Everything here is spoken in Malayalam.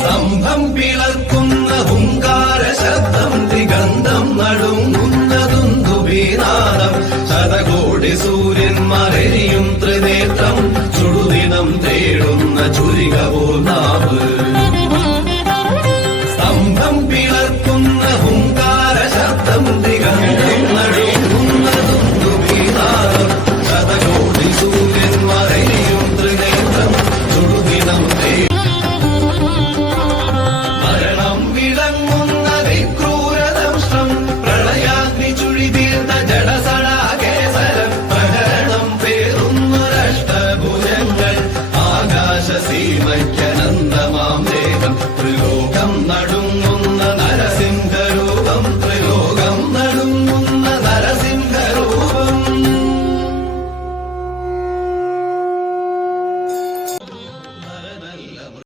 സ്തംഭം പിളർക്കുന്ന ഹുങ്കാര ശബ്ദം ദിഗന്ധം നടുങ്ങുന്നതുന്തുബീനാദം ശതകോടി സൂര്യന്മാരെരിയും ത്രിനേത്രം ചുടുദിനം തേടുന്ന ചുരിക പോൽ